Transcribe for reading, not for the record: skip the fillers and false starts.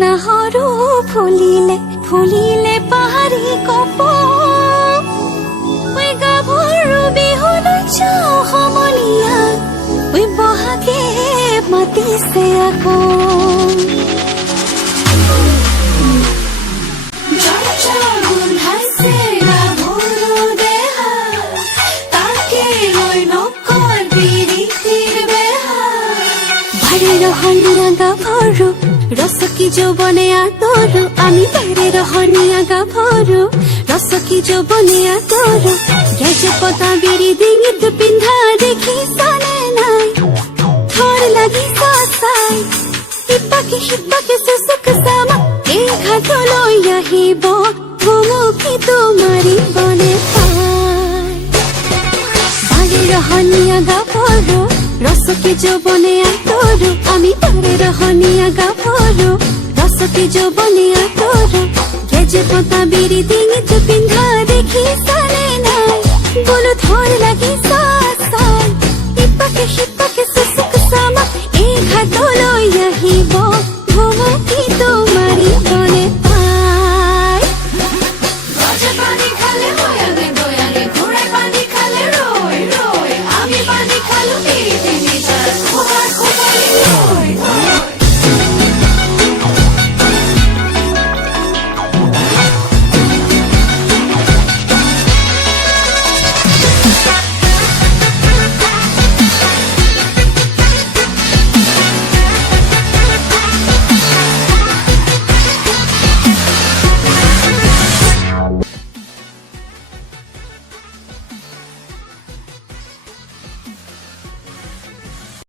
নাহৰু ফুলিলে পাহাৰী কপ ঐ গাভৰু বিহুলৈ যাওঁ সমনীয়া ঐ বহাগে মাতিছে আকৌ রহনীয়া গাভৰু ৰসকি যৌবনে আদৰো আমি তাৰে ৰহনীয়া গাভৰু ৰসকি যৌবনে আদৰো গেজে পতা বিৰি ডিঙিত পিন্ধা দেখিছানে নাই থৰ লাগিছা চাই সিপাকে চুচুক চামা এই ঘাটলৈ আহিব ভুমুকি তোমাৰিবনে পাই বাৰে ৰহনীয়া গাভৰু রসকি যৌবনে আদৰো আমি তাৰে রহনীয়া গাভৰু রসকি যৌবনে আদৰো গেজে পতা বিৰি ডিঙিত পিন্ধা দেখিছানে নাই বলো